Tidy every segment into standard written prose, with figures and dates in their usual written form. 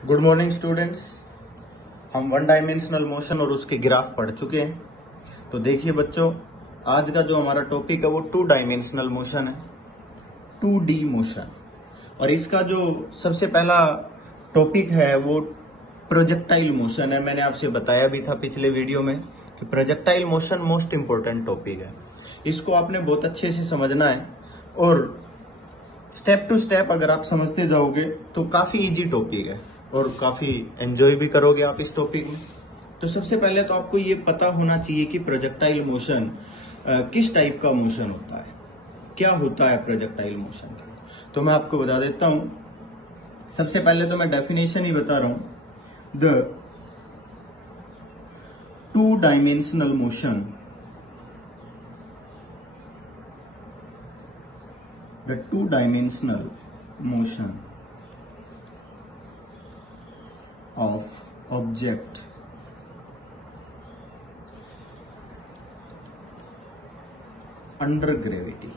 Good morning students. हम one dimensional motion और उसके ग्राफ पढ़ चुके हैं। तो देखिए बच्चों, आज का जो हमारा टॉपिक है वो टू डायमेंशनल मोशन है, 2D मोशन। और इसका जो सबसे पहला टॉपिक है वो प्रोजेक्टाइल मोशन है। मैंने आपसे बताया भी था पिछले वीडियो में कि projectile motion most important topic है। इसको आपने बहुत अच्छे से समझना है और स्टेप टू स्टेप अगर आप समझते जाओगे तो काफी इजी टॉपिक है और काफी एंजॉय भी करोगे आप इस टॉपिक में। तो सबसे पहले तो आपको ये पता होना चाहिए कि प्रोजेक्टाइल मोशन किस टाइप का मोशन होता है, क्या होता है प्रोजेक्टाइल मोशन का। तो मैं आपको बता देता हूं। सबसे पहले तो मैं डेफिनेशन ही बता रहा हूं। The two dimensional motion, the two-dimensional motion of object under gravity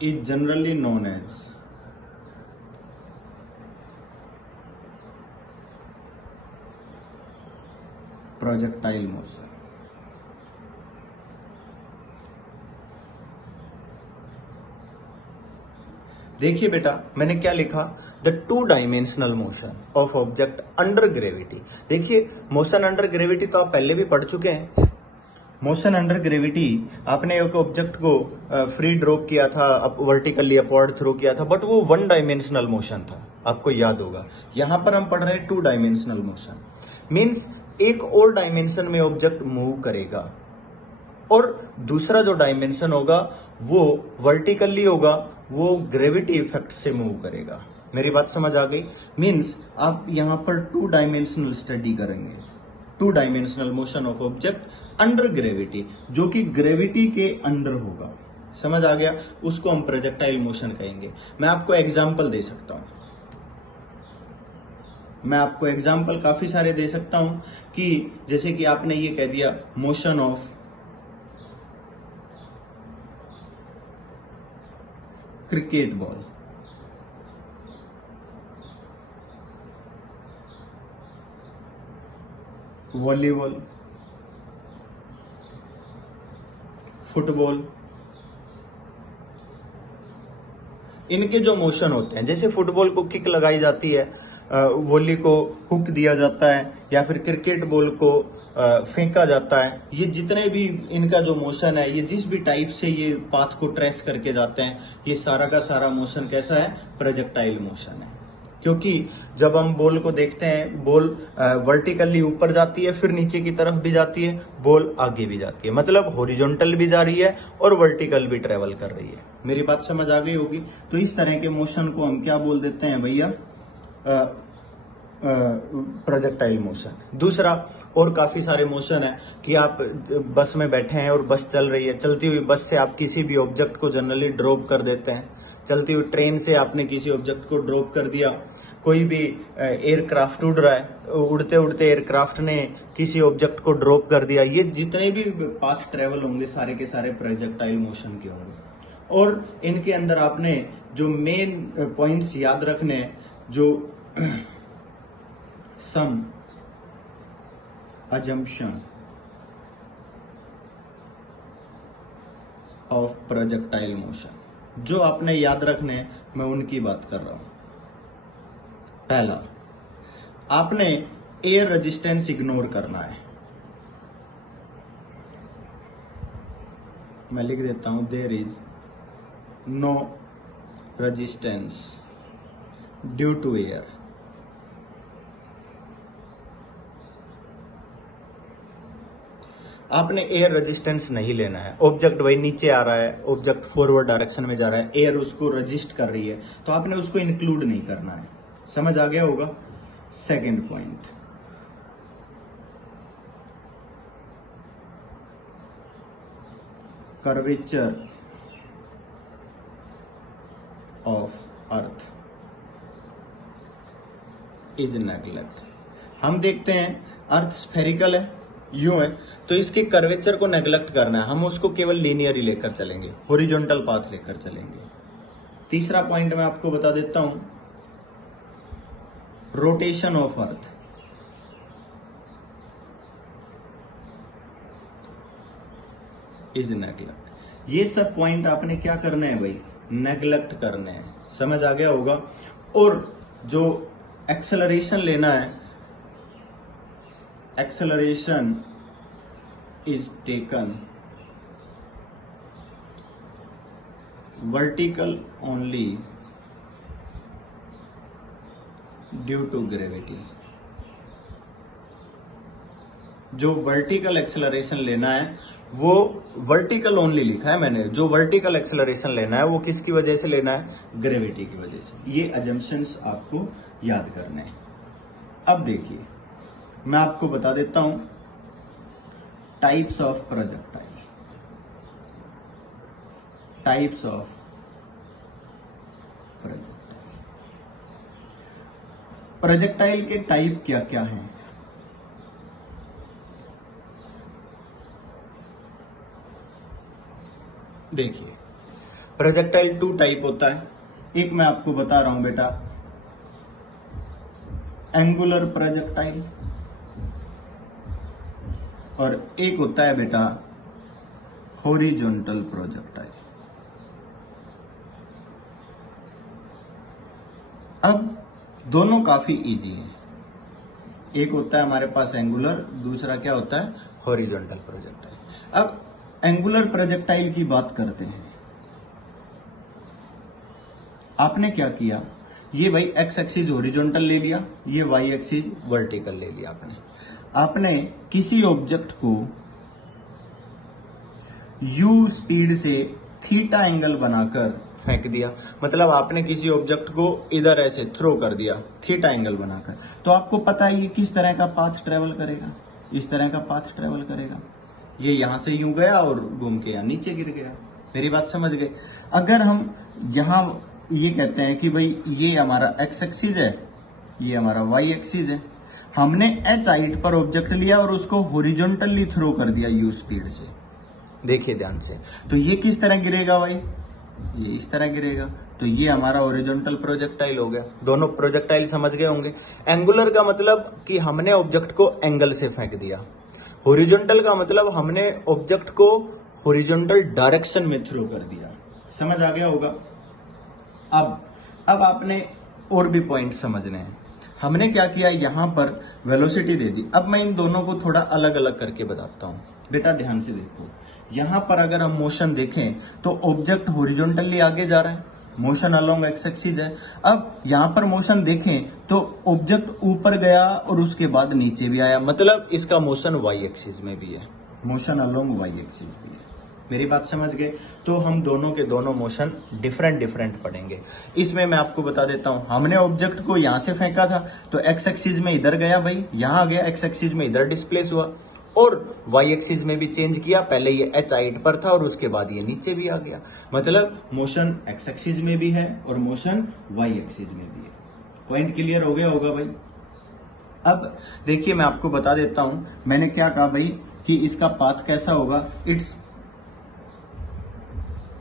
is generally known as projectile motion। देखिए बेटा, मैंने क्या लिखा, the two dimensional motion of object under gravity. देखिए, मोशन अंडर ग्रेविटी तो आप पहले भी पढ़ चुके हैं। मोशन अंडर ग्रेविटी, आपने एक ऑब्जेक्ट को फ्री ड्रॉप किया था, वर्टिकली अपवर्ड थ्रो किया था, बट वो वन डायमेंशनल मोशन था, आपको याद होगा। यहां पर हम पढ़ रहे हैं टू डायमेंशनल मोशन। मीन्स एक और डायमेंशन में ऑब्जेक्ट मूव करेगा और दूसरा जो डायमेंशन होगा वो वर्टिकली होगा, वो ग्रेविटी इफेक्ट से मूव करेगा। मेरी बात समझ आ गई। मीन्स आप यहां पर टू डायमेंशनल स्टडी करेंगे, two dimensional motion of object under gravity, जो कि ग्रेविटी के अंडर होगा। समझ आ गया? उसको हम प्रोजेक्टाइल मोशन कहेंगे। मैं आपको एग्जाम्पल दे सकता हूं, मैं आपको एग्जाम्पल काफी सारे दे सकता हूं कि जैसे कि आपने ये कह दिया motion of cricket ball, volleyball, football. इनके जो मोशन होते हैं, जैसे फुटबॉल को किक लगाई जाती है, वॉली को हुक दिया जाता है, या फिर क्रिकेट बॉल को फेंका जाता है, ये जितने भी इनका जो मोशन है, ये जिस भी टाइप से ये पाथ को ट्रेस करके जाते हैं, ये सारा का सारा मोशन कैसा है? प्रोजेक्टाइल मोशन है। क्योंकि जब हम बॉल को देखते हैं, बॉल वर्टिकली ऊपर जाती है, फिर नीचे की तरफ भी जाती है, बॉल आगे भी जाती है, मतलब हॉरिजॉन्टल भी जा रही है और वर्टिकल भी ट्रेवल कर रही है। मेरी बात समझ आ गई होगी। तो इस तरह के मोशन को हम क्या बोल देते हैं भैया? Projectile motion. दूसरा, और काफी सारे मोशन है कि आप बस में बैठे हैं और बस चल रही है, चलती हुई बस से आप किसी भी ऑब्जेक्ट को जनरली ड्रॉप कर देते हैं। चलती हुई ट्रेन से आपने किसी ऑब्जेक्ट को ड्रॉप कर दिया। कोई भी एयरक्राफ्ट उड़ रहा है, उड़ते उड़ते एयरक्राफ्ट ने किसी ऑब्जेक्ट को ड्रॉप कर दिया। ये जितने भी पाथ ट्रेवल होंगे सारे के सारे प्रोजेक्टाइल मोशन के होंगे। और इनके अंदर आपने जो मेन पॉइंट्स याद रखने हैं, जो सम assumption ऑफ प्रोजेक्टाइल मोशन, जो आपने याद रखने, मैं उनकी बात कर रहा हूं। पहला, आपने एयर रेजिस्टेंस इग्नोर करना है। मैं लिख देता हूं, there is no resistance due to air. आपने एयर रेजिस्टेंस नहीं लेना है। ऑब्जेक्ट वही नीचे आ रहा है, ऑब्जेक्ट फॉरवर्ड डायरेक्शन में जा रहा है, एयर उसको रेजिस्ट कर रही है, तो आपने उसको इंक्लूड नहीं करना है। समझ आ गया होगा? Second point, curvature of earth is neglect. हम देखते हैं अर्थ स्फेरिकल है, यूं है, तो इसके कर्वेचर को नेग्लेक्ट करना है। हम उसको केवल लीनियर ही लेकर चलेंगे, हॉरिजॉन्टल पाथ लेकर चलेंगे। तीसरा पॉइंट मैं आपको बता देता हूं, rotation of earth. Is neglect. ये सब पॉइंट आपने क्या करने हैं भाई, नेग्लेक्ट करने हैं। समझ आ गया होगा। और जो एक्सेलरेशन लेना है, acceleration is taken vertical only due to gravity. जो वर्टिकल एक्सेलरेशन लेना है वो वर्टिकल ओनली लिखा है मैंने। जो वर्टिकल एक्सेलरेशन लेना है वो किसकी वजह से लेना है, ग्रेविटी की वजह से। ये अजम्पशंस आपको याद करने हैं। अब देखिए मैं आपको बता देता हूं types of projectile. Types of projectile. Projectile के टाइप क्या क्या हैं? देखिए प्रोजेक्टाइल 2 टाइप होता है। एक मैं आपको बता रहा हूं बेटा, एंगुलर प्रोजेक्टाइल, और एक होता है बेटा हॉरिजॉन्टल प्रोजेक्टाइल। अब दोनों काफी इजी हैं। एक होता है हमारे पास एंगुलर, दूसरा क्या होता है, हॉरिजॉन्टल प्रोजेक्टाइल। अब एंगुलर प्रोजेक्टाइल की बात करते हैं। आपने क्या किया, ये भाई एक्स एक्सिस हॉरिजॉन्टल ले लिया, ये वाई एक्सिस वर्टिकल ले लिया। आपने किसी ऑब्जेक्ट को यू स्पीड से थीटा एंगल बनाकर फेंक दिया। मतलब आपने किसी ऑब्जेक्ट को इधर ऐसे थ्रो कर दिया थीटा एंगल बनाकर, तो आपको पता है ये किस तरह का पाथ ट्रेवल करेगा, इस तरह का पाथ ट्रेवल करेगा। ये यहां से यूं गया और घूम के यहां नीचे गिर गया। मेरी बात समझ गए। अगर हम यहां ये कहते हैं कि भाई ये हमारा एक्स एक्सिस है, ये हमारा वाई एक्सिस है, हमने एच हाइट पर ऑब्जेक्ट लिया और उसको हॉरिजॉन्टली थ्रो कर दिया यू स्पीड से। देखिए ध्यान से, तो ये किस तरह गिरेगा भाई, ये इस तरह गिरेगा। तो ये हमारा हॉरिजॉन्टल प्रोजेक्टाइल हो गया। दोनों प्रोजेक्टाइल समझ गए होंगे। एंगुलर का मतलब कि हमने ऑब्जेक्ट को एंगल से फेंक दिया। हॉरिजॉन्टल का मतलब हमने ऑब्जेक्ट को हॉरिजॉन्टल डायरेक्शन में थ्रो कर दिया। समझ आ गया होगा। अब आपने और भी पॉइंट समझने हैं। हमने क्या किया, यहां पर वेलोसिटी दे दी। अब मैं इन दोनों को थोड़ा अलग अलग करके बताता हूं। बेटा ध्यान से देखो, यहां पर अगर हम मोशन देखें तो ऑब्जेक्ट हॉरिजॉन्टली आगे जा रहा है, मोशन अलोंग एक्स एक्सिस है। अब यहां पर मोशन देखें तो ऑब्जेक्ट ऊपर गया और उसके बाद नीचे भी आया, मतलब इसका मोशन वाई एक्सिस में भी है, मोशन अलोंग वाई एक्सिस भी है। मेरी बात समझ गए। तो हम दोनों के दोनों मोशन डिफरेंट डिफरेंट पढ़ेंगे। इसमें मैं आपको बता देता हूं, हमने ऑब्जेक्ट को यहां से फेंका था तो एक्स एक्सिस में इधर गया भाई, यहां आ गया, एक्स एक्सिस में इधर डिस्प्लेस हुआ, और वाई एक्सिस में भी चेंज किया। पहले ये एच हाइट पर था और उसके बाद ये नीचे भी आ गया। मतलब मोशन एक्स एक्सिस में भी है और मोशन वाई एक्सिस में भी है। पॉइंट क्लियर हो गया होगा भाई। अब देखिए मैं आपको बता देता हूं, मैंने क्या कहा भाई कि इसका पाथ कैसा होगा। Its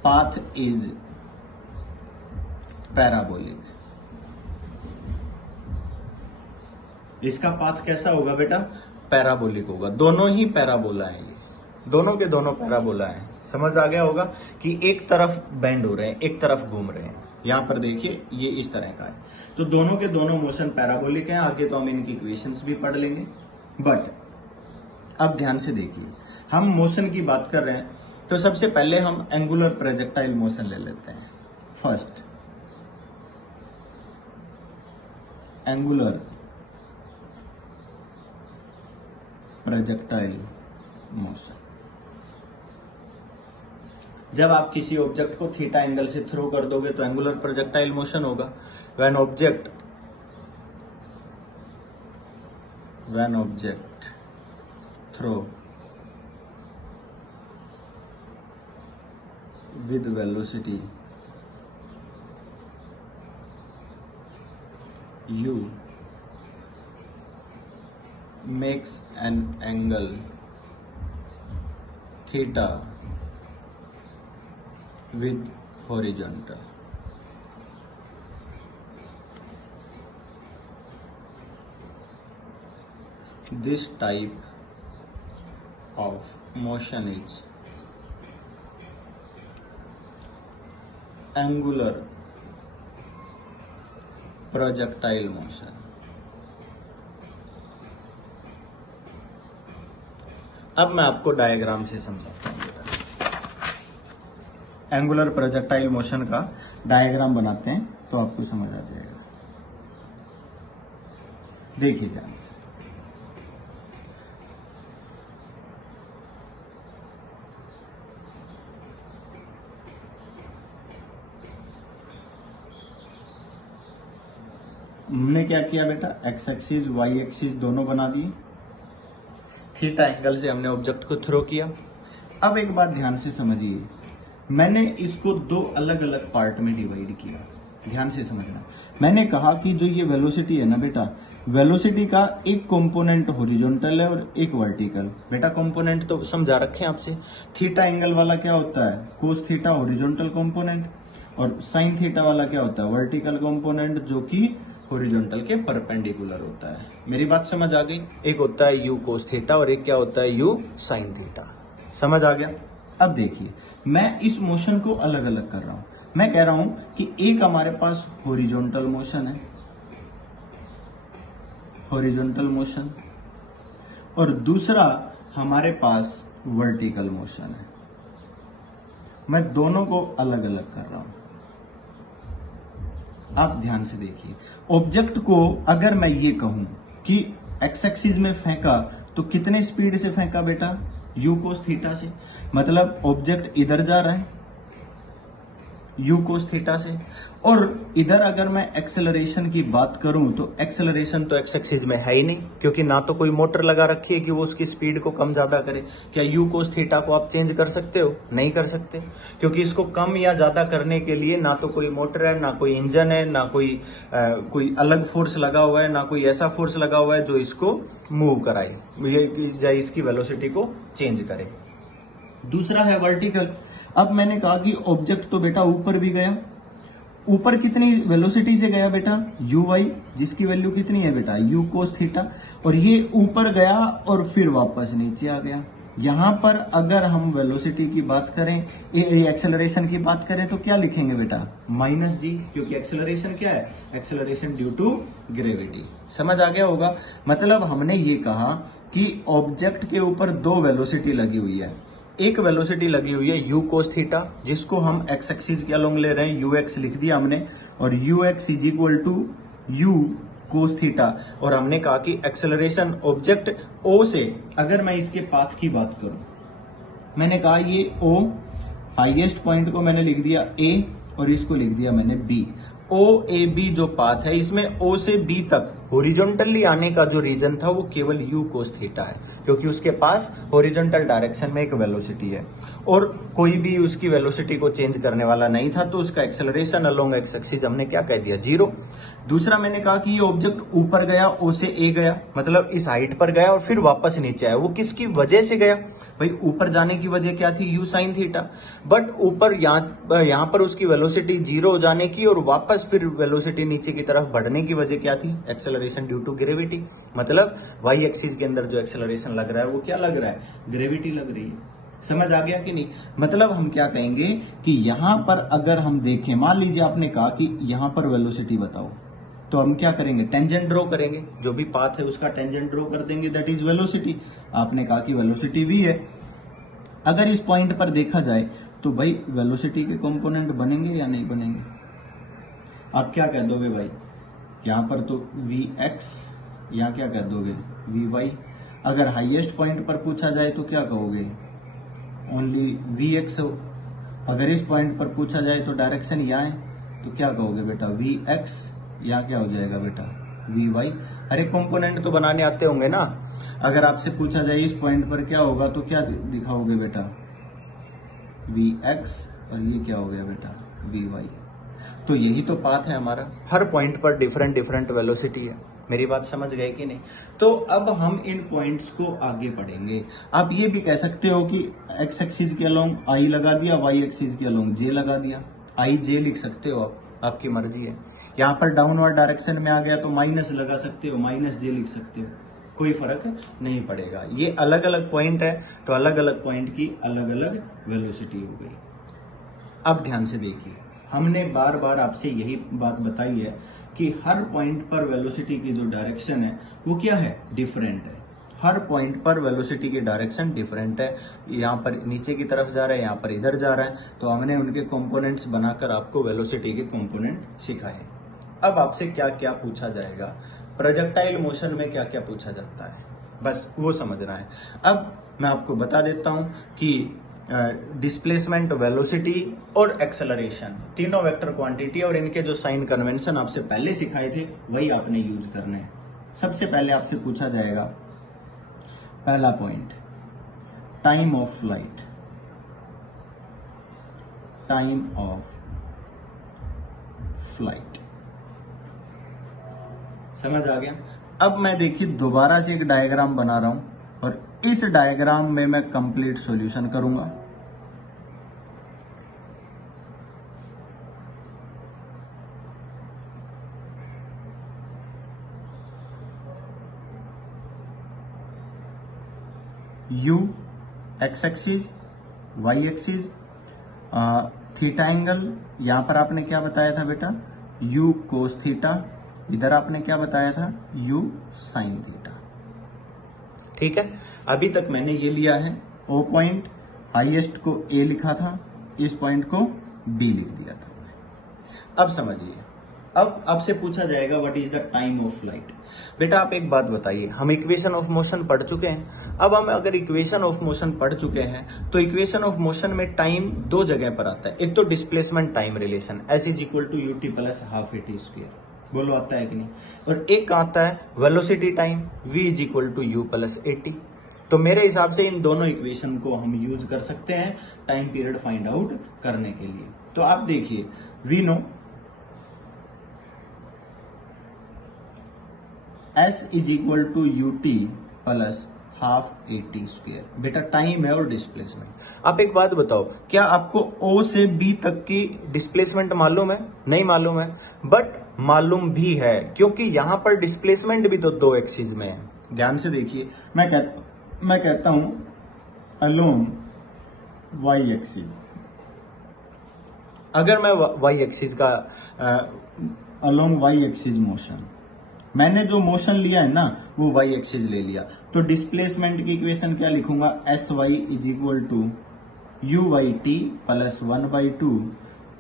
path is parabolic. इसका पाथ कैसा होगा बेटा, पैराबोलिक होगा। दोनों ही पैराबोला है, ये दोनों के दोनों पैराबोला हैं। समझ आ गया होगा कि एक तरफ बेंड हो रहे हैं, एक तरफ घूम रहे हैं। यहां पर देखिए ये इस तरह का है, तो दोनों के दोनों मोशन पैराबोलिक हैं। आगे तो हम इनकी इक्वेशंस भी पढ़ लेंगे, बट अब ध्यान से देखिए, हम मोशन की बात कर रहे हैं तो सबसे पहले हम एंगुलर प्रोजेक्टाइल मोशन ले लेते हैं। First angular projectile motion. जब आप किसी ऑब्जेक्ट को थीटा एंगल से थ्रो कर दोगे तो एंगुलर प्रोजेक्टाइल मोशन होगा। When object throw with velocity u makes an angle theta with horizontal। This type of motion is angular projectile motion. अब मैं आपको डायग्राम से समझाता हूँ। एंगुलर प्रोजेक्टाइल मोशन का डायग्राम बनाते हैं तो आपको समझ आ जाएगा। देखिए ध्यान से, हमने क्या किया बेटा, एक्स एक्सिस वाई एक्सिस दोनों बना दिए, थीटा एंगल से हमने ऑब्जेक्ट को थ्रो किया। अब एक बात ध्यान से समझिए, मैंने इसको दो अलग अलग पार्ट में डिवाइड किया, ध्यान से समझना। मैंने कहा कि जो ये वेलोसिटी है ना बेटा, वेलोसिटी का एक कंपोनेंट हॉरिजॉन्टल है और एक वर्टिकल। बेटा कंपोनेंट तो समझा रखे हैं आपसे, थीटा एंगल वाला क्या होता है, कोस थीटा हॉरिजॉन्टल कंपोनेंट, और साइन थीटा वाला क्या होता है, वर्टिकल कंपोनेंट, जो कि हॉरिजॉन्टल के परपेंडिकुलर होता है। मेरी बात समझ आ गई? एक होता है यू कोस थीटा और एक क्या होता है, यू साइन थीटा। समझ आ गया? अब देखिए, मैं इस मोशन को अलग अलग कर रहा हूं। मैं कह रहा हूं कि एक हमारे पास हॉरिजॉन्टल मोशन है, हॉरिजॉन्टल मोशन, और दूसरा हमारे पास वर्टिकल मोशन है। मैं दोनों को अलग अलग कर रहा हूं। आप ध्यान से देखिए, ऑब्जेक्ट को अगर मैं ये कहूं कि एक्स एक्सिस में फेंका तो कितने स्पीड से फेंका बेटा, यू कोस थीटा से। मतलब ऑब्जेक्ट इधर जा रहा है यू कोस थीटा से, और इधर अगर मैं एक्सेलरेशन की बात करूं तो एक्सेलरेशन तो एक्स एक्सिस में है ही नहीं, क्योंकि ना तो कोई मोटर लगा रखी है कि वो उसकी स्पीड को कम ज्यादा करे। क्या यू कोस थीटा को आप चेंज कर सकते हो? नहीं कर सकते, क्योंकि इसको कम या ज्यादा करने के लिए ना तो कोई मोटर है, ना कोई इंजन है, ना कोई अलग फोर्स लगा हुआ है, ना कोई ऐसा फोर्स लगा हुआ है जो इसको मूव कराए या इसकी वेलोसिटी को चेंज करे। दूसरा है वर्टिकल। अब मैंने कहा कि ऑब्जेक्ट तो बेटा ऊपर भी गया, ऊपर कितनी वेलोसिटी से गया बेटा, यू वाई, जिसकी वैल्यू कितनी है बेटा, यू कोस थीटा, और ये ऊपर गया और फिर वापस नीचे आ गया। यहां पर अगर हम वेलोसिटी की बात करें, एक्सेलरेशन की बात करें तो क्या लिखेंगे बेटा, माइनस जी, क्योंकि एक्सेलरेशन क्या है, एक्सेलरेशन ड्यू टू ग्रेविटी। समझ आ गया होगा? मतलब हमने ये कहा कि ऑब्जेक्ट के ऊपर दो वेलोसिटी लगी हुई है। एक वेलोसिटी लगी हुई है यू कोस थीटा, जिसको हम एक्स एक्सिस के अलोंग ले रहे हैं, यू एक्स लिख दिया हमने, और u x is equal to u cos theta. और हमने कहा कि एक्सेलरेशन ऑब्जेक्ट ओ से, अगर मैं इसके पाथ की बात करूं, मैंने कहा ये ओ, हाईएस्ट पॉइंट को मैंने लिख दिया ए और इसको लिख दिया मैंने बी। ओ ए बी जो पाथ है, इसमें ओ से बी तक हॉरिजॉन्टली आने का जो रीजन था वो केवल यू कोस थीटा है, क्योंकि उसके पास हॉरिजॉन्टल डायरेक्शन में एक वेलोसिटी है और कोई भी उसकी वेलोसिटी को चेंज करने वाला नहीं था, तो उसका एक्सेलरेशन अलोंग एक्स एक्सिस हमने क्या कह दिया, 0। दूसरा मैंने कहा कि ये ऑब्जेक्ट ऊपर गया, ओ से ए गया, मतलब इस हाइट पर गया और फिर वापस नीचे आया। वो किसकी वजह से गया भाई, ऊपर जाने की वजह क्या थी, यू साइन थीटा। बट ऊपर यहां पर उसकी वेलोसिटी 0 हो जाने की और वापस फिर वेलोसिटी नीचे की तरफ बढ़ने की वजह क्या थी, एक्सेलरेशन ड्यू टू ग्रेविटी। मतलब वाई एक्सिस के अंदर जो एक्सेलरेशन लग रहा है वो क्या लग रहा है, ग्रेविटी लग रही है। समझ आ गया कि नहीं? मतलब हम क्या कहेंगे कि यहां पर अगर हम देखें, मान लीजिए आपने कहा कि यहां पर वेलोसिटी बताओ, तो हम क्या करेंगे, टेंजेंट ड्रॉ करेंगे, जो भी पाथ है उसका टेंजेंट ड्रॉ कर देंगे, दैट इज वेलोसिटी। आपने कहा कि वेलोसिटी v है। अगर इस पॉइंट पर देखा जाए तो भाई वेलोसिटी के कंपोनेंट बनेंगे या नहीं बनेंगे? आप क्या कह दोगे भाई, यहां पर तो vx, यहां क्या कह दोगे, vy। अगर हाईएस्ट पॉइंट पर पूछा जाए तो क्या कहोगे, ओनली vx हो। अगर इस पॉइंट पर पूछा जाए तो डायरेक्शन यहाँ है तो क्या कहोगे बेटा, vx, यहाँ क्या हो जाएगा बेटा, vy। अरे कंपोनेंट तो बनाने आते होंगे ना। अगर आपसे पूछा जाए इस पॉइंट पर क्या होगा तो क्या दिखाओगे बेटा, vx, और ये क्या हो गया बेटा, vy। तो यही तो पाथ है हमारा, हर पॉइंट पर डिफरेंट डिफरेंट वेलोसिटी है। मेरी बात समझ गए कि नहीं? तो अब हम इन पॉइंट्स को आगे पढ़ेंगे। आप ये भी कह सकते हो कि एक्स एक्सिस के अलोंग आई लगा दिया, वाई एक्सिस के अलोंग जे लगा दिया, आई जे लिख सकते हो आप, आपकी मर्जी है। यहाँ पर डाउनवर्ड डायरेक्शन में आ गया तो माइनस लगा सकते हो, माइनस जे लिख सकते हो। कोई फर्क नहीं पड़ेगा। ये अलग अलग पॉइंट है तो अलग अलग पॉइंट की अलग अलग वेलोसिटी हो गई। अब ध्यान से देखिए, हमने बार बार आपसे यही बात बताई है कि हर पॉइंट पर वेलोसिटी की जो डायरेक्शन है वो क्या है, डिफरेंट है। हर पॉइंट पर वेलोसिटी की डायरेक्शन डिफरेंट है। यहाँ पर नीचे की तरफ जा रहा है, यहाँ पर इधर जा रहा है, तो हमने उनके कंपोनेंट्स बनाकर आपको वेलोसिटी के कंपोनेंट सिखाए। अब आपसे क्या क्या पूछा जाएगा, प्रोजेक्टाइल मोशन में क्या क्या पूछा जाता है, बस वो समझना है। अब मैं आपको बता देता हूं कि डिस्प्लेसमेंट, वेलोसिटी और एक्सेलरेशन तीनों वेक्टर क्वांटिटी और इनके जो साइन कन्वेंशन आपसे पहले सिखाए थे वही आपने यूज करने हैं। सबसे पहले आपसे पूछा जाएगा पहला point, time of flight. Time of flight समझ आ गया। अब मैं देखिए दोबारा से एक डायग्राम बना रहा हूं और इस डायग्राम में मैं कंप्लीट सॉल्यूशन करूंगा। U x axis, y axis, theta angle, यहां पर आपने क्या बताया था बेटा, U कोस थीटा, इधर आपने क्या बताया था, U साइन थीटा। ठीक है, अभी तक मैंने ये लिया है O पॉइंट, हाईएस्ट को A लिखा था, इस पॉइंट को B लिख दिया था। अब समझिए, अब आपसे पूछा जाएगा what is the time of flight. बेटा आप एक बात बताइए, हम इक्वेशन ऑफ मोशन पढ़ चुके हैं। अब हम अगर इक्वेशन ऑफ मोशन पढ़ चुके हैं तो इक्वेशन ऑफ मोशन में टाइम दो जगह पर आता है। एक तो displacement time relation, S is equal to ut plus half at square, बोलो आता है कि नहीं। और एक आता है velocity time, v is equal to u plus at। तो मेरे हिसाब से इन दोनों इक्वेशन को हम यूज कर सकते हैं टाइम पीरियड फाइंड आउट करने के लिए। तो आप देखिए, we know S is equal to ut plus half at square. बेटा टाइम है और डिस्प्लेसमेंट। आप एक बात बताओ, क्या आपको O से B तक की डिस्प्लेसमेंट मालूम है? नहीं मालूम है, बट मालूम भी है क्योंकि यहां पर डिस्प्लेसमेंट भी तो दो एक्सिस में है। ध्यान से देखिए, मैं कहता हूं अलोंग y एक्सिस। अगर मैं y एक्सिस का अलोंग y एक्सिस मोशन, मैंने जो मोशन लिया है ना वो y एक्सिस ले लिया, तो डिस्प्लेसमेंट की इक्वेशन क्या लिखूंगा, sy is equal to uyt plus 1/2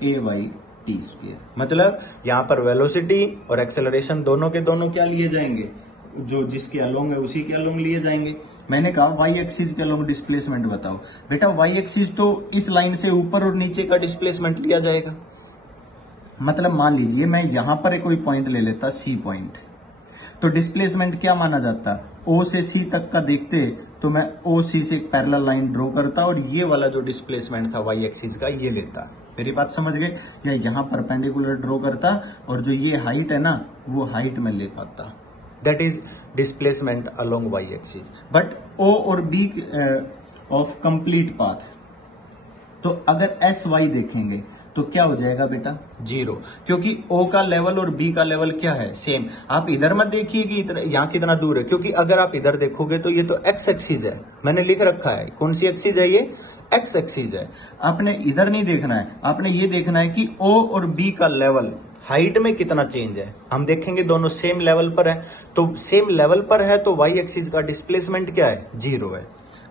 ayt square. मतलब यहां पर वेलोसिटी और एक्सेलरेशन दोनों के दोनों क्या लिए जाएंगे, जो जिसके अलोंग है उसी के अलोंग लिए जाएंगे। मैंने कहा y एक्सिस के अलोंग डिस्प्लेसमेंट बताओ। बेटा y एक्सिस तो इस लाइन से ऊपर और नीचे का डिस्प्लेसमेंट लिया जाएगा। मतलब मान लीजिए मैं यहां पर कोई पॉइंट ले लेता, C पॉइंट, तो डिस्प्लेसमेंट क्या माना जाता, O से C तक का देखते तो मैं OC से एक पैरेलल लाइन ड्रॉ करता और ये वाला जो डिस्प्लेसमेंट था y एक्सिस का ये लेता। मेरी बात समझ गए? या यहाँ परपेंडिकुलर ड्रॉ करता और जो ये हाइट है ना वो हाइट में ले पाता। That is displacement along y axis. But O और B ऑफ कंप्लीट पाथ, तो अगर SY देखेंगे तो क्या हो जाएगा बेटा, जीरो, क्योंकि O का लेवल और B का लेवल क्या है, सेम। आप इधर मत देखिए कि यहाँ कितना दूर है, क्योंकि अगर आप इधर देखोगे तो ये तो x एक्सिस है, मैंने लिख रखा है। कौन सी एक्सिस है, ये x एक्सिस है। आपने इधर नहीं देखना है, आपने ये देखना है कि O और B का लेवल, हाइट में कितना चेंज है। हम देखेंगे दोनों सेम लेवल पर है, तो सेम लेवल पर है तो y एक्सिस का डिस्प्लेसमेंट क्या है, जीरो है।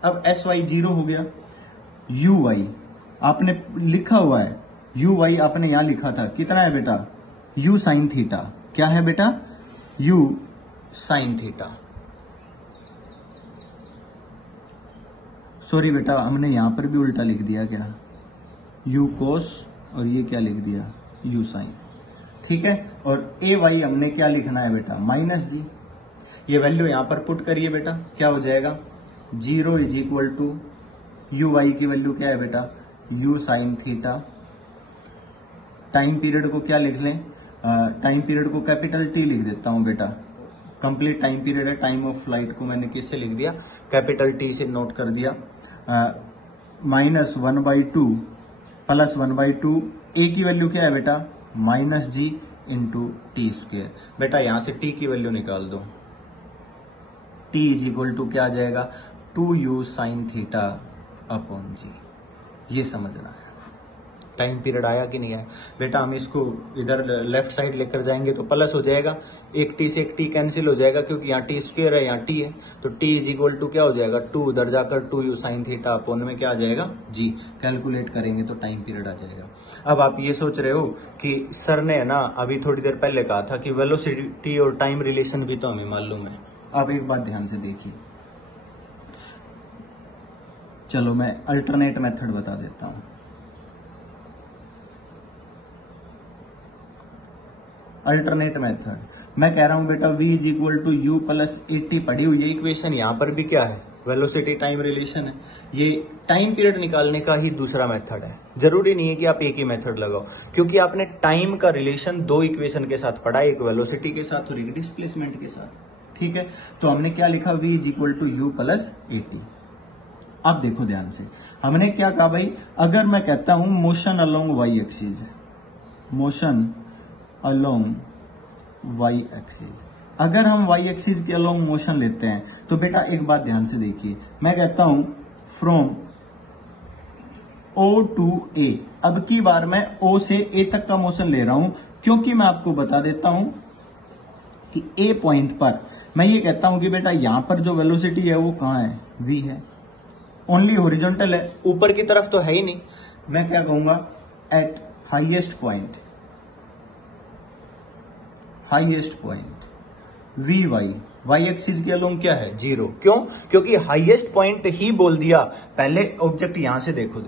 अब SY जीरो हो गया, UY आपने लिखा हुआ है, UY आपने यहां लिखा था, कितना है बेटा, U साइन थीटा। क्या है बेटा, U साइन थीटा। सॉरी बेटा, हमने यहां पर भी उल्टा लिख दिया क्या, U कोस, और ये क्या लिख दिया, U साइन। ठीक है, और AY हमने क्या लिखना है बेटा, माइनस जी। ये वैल्यू यहां पर पुट करिए बेटा, क्या हो जाएगा, zero is equal to UY की वैल्यू क्या है बेटा, U sine theta. Time period को क्या लिख लें, टाइम पीरियड को कैपिटल T लिख देता हूं बेटा, कंप्लीट टाइम पीरियड है। टाइम ऑफ फ्लाइट को मैंने किससे लिख दिया, कैपिटल T से नोट कर दिया। माइनस 1/2 प्लस 1/2, A की वैल्यू क्या है बेटा, minus G into T square. बेटा यहां से T की वैल्यू निकाल दो, टी इज इक्वल टू क्या आ जाएगा 2u साइन थीटा अपॉन जी। ये समझना है। टाइम पीरियड आया कि नहीं आया बेटा, हम इसको इधर लेफ्ट साइड लेकर जाएंगे तो प्लस हो जाएगा, एक टी से एक टी कैंसिल हो जाएगा क्योंकि यहाँ टी स्क्वायर है, यहाँ टी है, तो टी इज इक्वल टू क्या हो जाएगा 2, उधर जाकर 2u साइन थीटा अपॉन में क्या आ जाएगा जी। कैलकुलेट करेंगे तो टाइम पीरियड आ जाएगा। अब आप ये सोच रहे हो कि सर ने ना अभी थोड़ी देर पहले कहा था कि वेलोसिटी और टाइम रिलेशन भी तो हमें मालूम है। अब एक बात ध्यान से देखिए, चलो मैं अल्टरनेट मेथड बता देता हूं। अल्टरनेट मेथड मैं कह रहा हूं बेटा v is equal to u plus 80 पड़ी हुई है इक्वेशन, यहां पर भी क्या है वेलोसिटी टाइम रिलेशन है। ये टाइम पीरियड निकालने का ही दूसरा मेथड है। जरूरी नहीं है कि आप एक ही मेथड लगाओ, क्योंकि आपने टाइम का रिलेशन दो इक्वेशन के साथ पढ़ा, एक वेलोसिटी के साथ और एक डिस्प्लेसमेंट के साथ। ठीक है, तो हमने क्या लिखा v is equal to u plus 80। अब देखो ध्यान से, हमने क्या कहा भाई, अगर मैं कहता हूं motion along y axis, motion along y axis, अगर हम वाई एक्सिस के अलोंग मोशन लेते हैं तो बेटा एक बात ध्यान से देखिए, मैं कहता हूं फ्रॉम O टू A। अब की बार मैं O से A तक का मोशन ले रहा हूं, क्योंकि मैं आपको बता देता हूं कि A पॉइंट पर मैं ये कहता हूं कि बेटा यहां पर जो वेलोसिटी है वो कहां है, V है, ओनली हॉरिजॉन्टल है, ऊपर की तरफ तो है ही नहीं। मैं क्या कहूंगा, at highest point, highest point v y axis के अलोंग क्या है 0। क्यों? क्योंकि हाईएस्ट पॉइंट ही बोल दिया। पहले ऑब्जेक्ट यहां से देखो,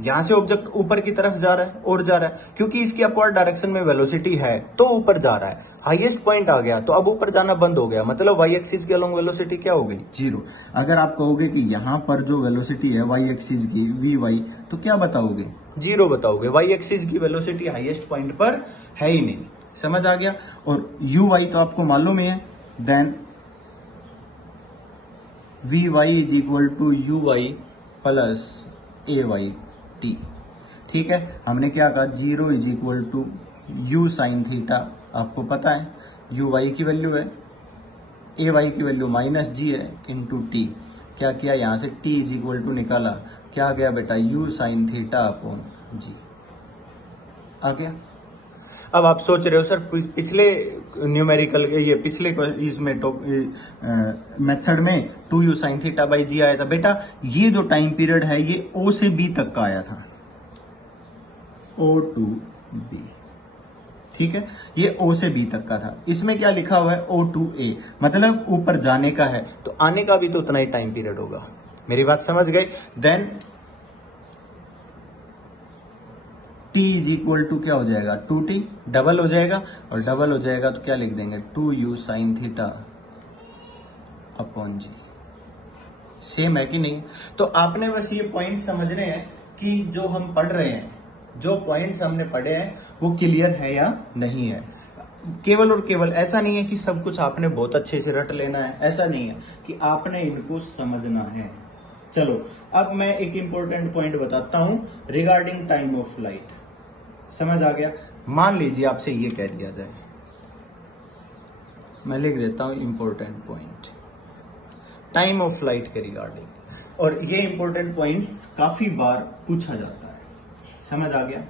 यहां से ऑब्जेक्ट ऊपर की तरफ जा रहा है और जा रहा है, क्योंकि इसकी अपवर्ड डायरेक्शन में वेलोसिटी है तो ऊपर जा रहा है। हाईएस्ट पॉइंट आ गया तो अब ऊपर जाना बंद हो गया, मतलब वाई एक्सिस के अलोंग वेलोसिटी क्या हो गई 0। अगर आप कहोगे कि यहां पर जो वेलोसिटी है वाई एक्सिस की वी वाई, तो क्या बताओगे 0 बताओगे। वाई एक्सिस की वेलोसिटी हाईएस्ट पॉइंट पर है ही नहीं। समझ आ गया। और यू वाई तो आपको मालूम ही है, then v y is equal to u y plus a y t. ठीक है, हमने क्या कहा 0 is equal to u sine theta, आपको पता है यू वाई की वैल्यू है, ए वाई की वैल्यू माइनस जी है इंटू टी। क्या किया, यहां से टी इज इक्वल टू निकाला, क्या गया बेटा यू साइन थीटा अपॉन जी आ गया। अब आप सोच रहे हो सर पिछले न्यूमेरिकल ये पिछले इसमें मेथड में 2u साइन थीटा बाई जी आया था। बेटा ये जो टाइम पीरियड है ये O से B तक का आया था, O टू B। ठीक है, ये O से B तक का था। इसमें क्या लिखा हुआ है O टू A, मतलब ऊपर जाने का है तो आने का भी तो उतना ही टाइम पीरियड होगा। मेरी बात समझ गए। Then t is equal to क्या हो जाएगा 2t, डबल हो जाएगा, और डबल हो जाएगा तो क्या लिख देंगे 2u साइन थीटा अपॉन जी। सेम है कि नहीं? तो आपने बस ये पॉइंट समझने हैं कि जो हम पढ़ रहे हैं, जो पॉइंट्स हमने पढ़े हैं वो क्लियर है या नहीं है। केवल और केवल ऐसा नहीं है कि सब कुछ आपने बहुत अच्छे से रट लेना है, ऐसा नहीं है कि आपने इनको समझना है। चलो अब मैं एक इंपॉर्टेंट पॉइंट बताता हूं रिगार्डिंग टाइम ऑफ लाइट। समझ आ गया? मान लीजिए आपसे ये कह दिया जाए, मैं लिख देता हूं important point time of light के रिगार्डिंग, और ये इंपॉर्टेंट पॉइंट काफी बार पूछा जाता है। समझ आ गया?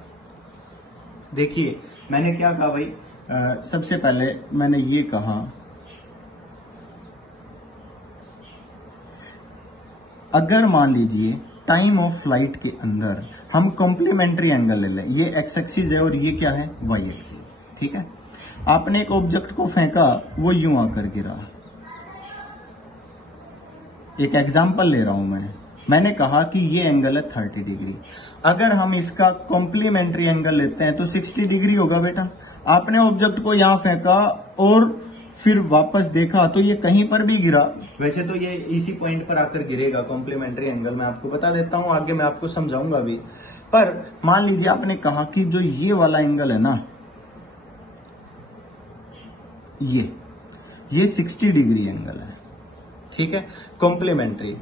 देखिए मैंने क्या कहा भाई, सबसे पहले मैंने ये कहा अगर मान लीजिए टाइम ऑफ फ्लाइट के अंदर हम कॉम्प्लीमेंट्री एंगल ले लें, ये एक्स एक्सिस है और ये क्या है वाई एक्सिस। ठीक है, आपने एक ऑब्जेक्ट को फेंका, वो यूं आकर गिरा। एक एग्जांपल ले रहा हूं मैंने कहा कि ये एंगल है 30 डिग्री। अगर हम इसका कॉम्प्लीमेंट्री एंगल लेते हैं तो 60 डिग्री होगा। बेटा आपने ऑब्जेक्ट को यहां फेंका और फिर वापस देखा तो ये कहीं पर भी गिरा, वैसे तो ये इसी पॉइंट पर आकर गिरेगा। कॉम्प्लीमेंट्री एंगल मैं आपको बता देता हूं, आगे मैं आपको समझाऊंगा भी। पर मान लीजिए आपने कहा कि जो ये वाला एंगल है ना, ये 60 डिग्री एंगल है। ठीक है, कॉम्प्लीमेंट्री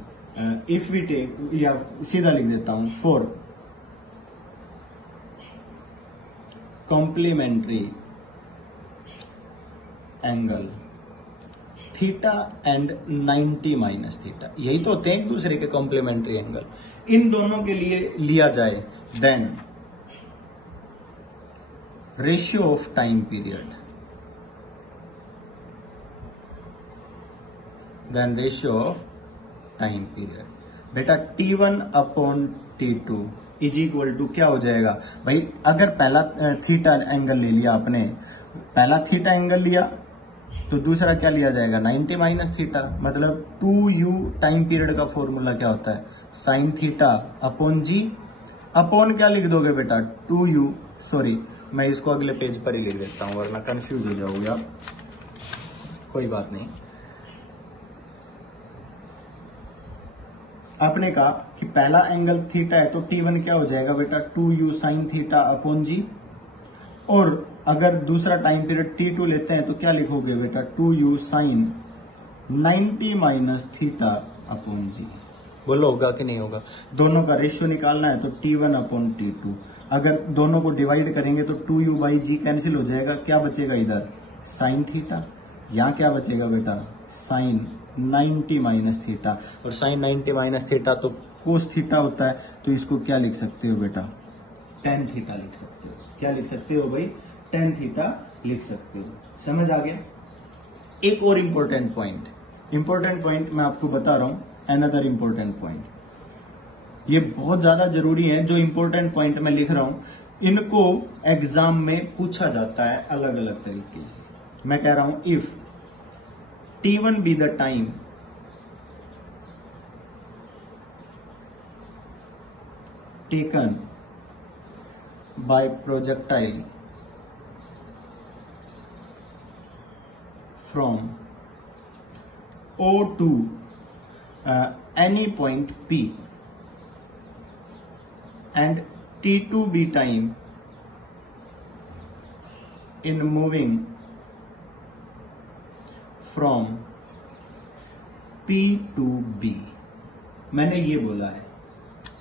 इफ वी टेक, या सीधा लिख देता हूं for complementary angle theta and 90 minus theta, यही तो होते हैं एक दूसरे के कॉम्प्लीमेंट्री एंगल। इन दोनों के लिए लिया जाए then ratio of time period, then ratio of time period बेटा T1 upon T2 is equal to क्या हो जाएगा भाई, अगर पहला थीटा एंगल ले लिया आपने, पहला थीटा एंगल लिया तो दूसरा क्या लिया जाएगा 90 माइनस थीटा, मतलब 2u टाइम पीरियड का फॉर्मूला क्या होता है साइन थीटा अपॉन जी, अपॉन क्या लिख दोगे बेटा 2u, सॉरी मैं इसको अगले पेज पर ही लिख देता हूं वरना कंफ्यूज हो जाओगे आप, कोई बात नहीं। आपने कहा कि पहला एंगल थीटा है तो T1 क्या हो जाएगा बेटा 2u साइन थीटा अपॉन जी, और अगर दूसरा टाइम पीरियड T2 लेते हैं तो क्या लिखोगे बेटा 2u sine 90 minus theta upon g. बोलो होगा कि नहीं होगा, दोनों का रेशियो निकालना है तो T1 अपॉन T2, अगर दोनों को डिवाइड करेंगे तो 2u बाई जी कैंसिल हो जाएगा, क्या बचेगा इधर साइन थीटा, यहाँ क्या बचेगा बेटा साइन 90 माइनस थीटा, और साइन 90 माइनस थीटा तो कोस थीटा होता है, तो इसको क्या लिख सकते हो बेटा टेन थीटा लिख सकते हो, क्या लिख सकते हो भाई टेन थीटा लिख सकते हो। समझ आ गया। एक और इंपॉर्टेंट पॉइंट मैं आपको बता रहा हूं, अनदर इंपॉर्टेंट पॉइंट, ये बहुत ज्यादा जरूरी है, जो इंपॉर्टेंट पॉइंट मैं लिख रहा हूं इनको एग्जाम में पूछा जाता है अलग अलग तरीके से। मैं कह रहा हूं if T1 be the time taken by projectile from O to any point P and T2 be time in moving from P to B, मैंने ये बोला है,